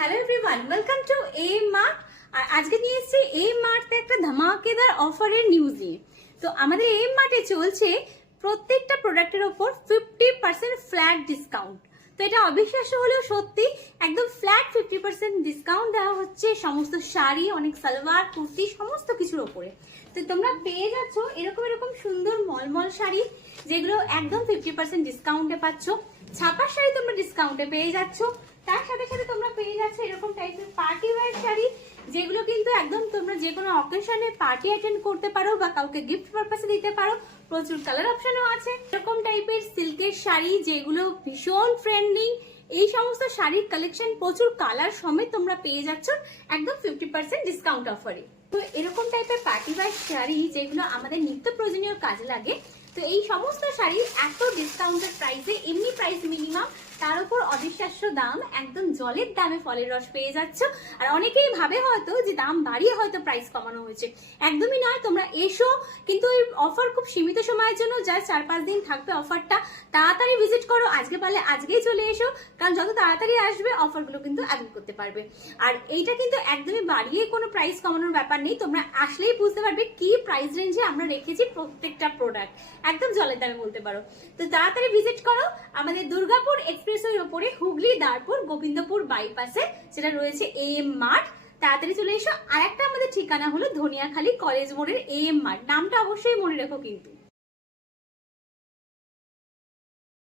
Hello everyone, welcome to M mart. আর আজকে নিয়ে এসেছি এম মার্টে একটা ধামাকেদার অফারের নিউজ নিয়ে। তো আমাদের এম মার্টে চলছে প্রত্যেকটা প্রোডাক্টের ওপর 50% ফ্ল্যাট ডিসকাউন্ট। তো এটা অবিশ্বাস্য হলেও সত্যি, একদম ফ্ল্যাট 50% ডিসকাউন্ট দেওয়া হচ্ছে সমস্ত শাড়ি, অনেক সালোয়ার, কুর্তি, সমস্ত কিছুর ওপরে। তো তোমরা পেয়ে যাচ্ছ এরকম এরকম সুন্দর মলমল শাড়ি, যেগুলো একদম 50% ডিসকাউন্টে পাচ্ছ। ছাপার শাড়ি তোমরা ডিসকাউন্টে পেয়ে যাচ্ছ। তার সাথে সাথে তোমরা পেয়ে যাচ্ছ এরকম টাইপের পার্টি ওয়্যার শাড়ি, যেগুলো কিন্তু একদম তোমরা যে কোনো অকেশনে পার্টি অ্যাটেন্ড করতে পারো বা কাউকে গিফট পারপাসে দিতে পারো। প্রচুর কালার অপশনও আছে। এরকম টাইপের সিল্কের শাড়ি, যেগুলো ভীষণ ট্রেন্ডিং, এই সমস্ত শাড়ির কালেকশন প্রচুর কালার সমেত তোমরা পেয়ে যাচ্ছ একদম 50% ডিসকাউন্ট অফারে। তো এরকম টাইপের পার্টি ওয়্যার শাড়ি, যেগুলো আমাদের নিত্য প্রয়োজনীয় কাজে লাগে, তো এই সমস্ত শাড়ি এত ডিসকাউন্টেড প্রাইসে, এমনি প্রাইস মিনিমাম, তার উপর অবিশ্বাস্য দাম, একদম জলের দামে ফলের রস পেয়ে যাচ্ছ। আর অনেকেই ভাবে হয়তো যে দাম বাড়িয়ে হয়তো প্রাইস কমানো হয়েছে, একদমই নয়। তোমরা এসো, কিন্তু এই অফার খুব সীমিত সময়ের জন্য, যা 4-5 দিন থাকবে অফারটা। তাড়াতাড়ি ভিজিট করো, আজকে পারলে আজকেই চলে এসো, কারণ যত তাড়াতাড়ি আসবে অফারগুলো কিন্তু অ্যাভেল করতে পারবে। আর এইটা কিন্তু একদমই বাড়িয়ে কোনো প্রাইস কমানোর ব্যাপার নেই, তোমরা আসলেই বুঝতে পারবে কি প্রাইস রেঞ্জে আমরা রেখেছি প্রত্যেকটা প্রোডাক্ট, একদম জলের দামে বলতে পারো। তো তাড়াতাড়ি ভিজিট করো আমাদের দুর্গাপুর এক্সপ্রেসওয়ের ওপরে, হুগলি দারপুর গোবিন্দপুর বাইপাসে যেটা রয়েছে এম মার্ট। তাড়াতাড়ি চলে এসো। আর একটা আমাদের ঠিকানা হলো ধনিয়াখালী কলেজ মোড়ের এম মার্ট, নামটা অবশ্যই মনে রেখো কিন্তু।